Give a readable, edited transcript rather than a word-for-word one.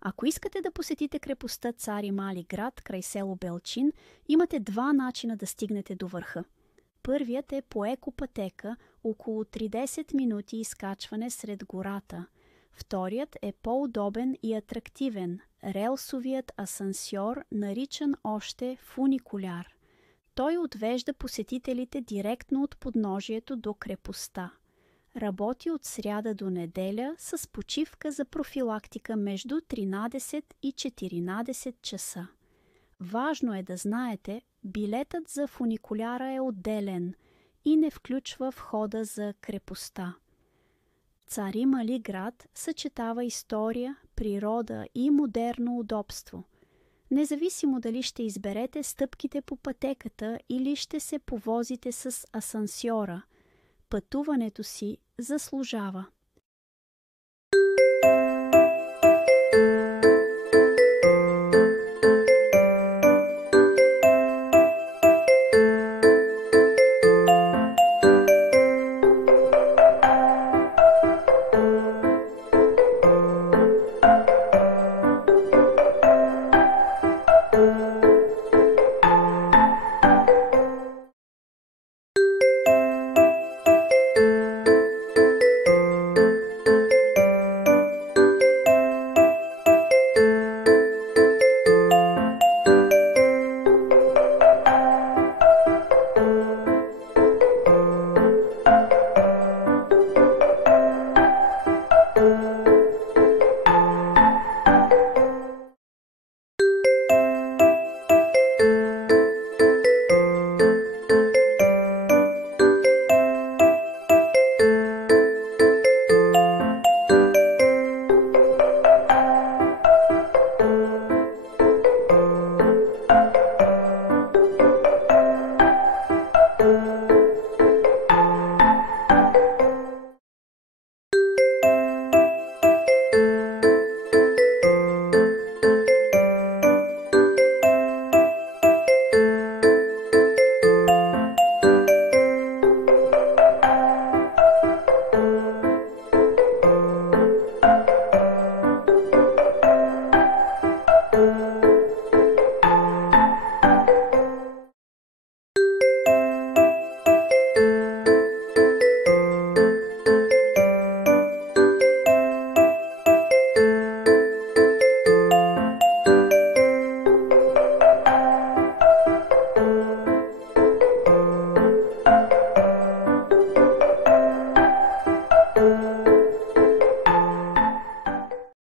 Ако искате да посетите крепостта Цари Мали град край село Белчин, имате два начина да стигнете до върха. Първият е по екопътека, около 30 минути изкачване сред гората. Вторият е по-удобен и атрактивен – релсовият асансьор, наричан още фуникуляр. Той отвежда посетителите директно от подножието до крепостта. Работи от сряда до неделя с почивка за профилактика между 13 и 14 часа. Важно е да знаете, билетът за фуникуляра е отделен и не включва входа за крепостта. Цари Мали град съчетава история, природа и модерно удобство. Независимо дали ще изберете стъпките по пътеката или ще се повозите с асансьора, пътуването си заслужава.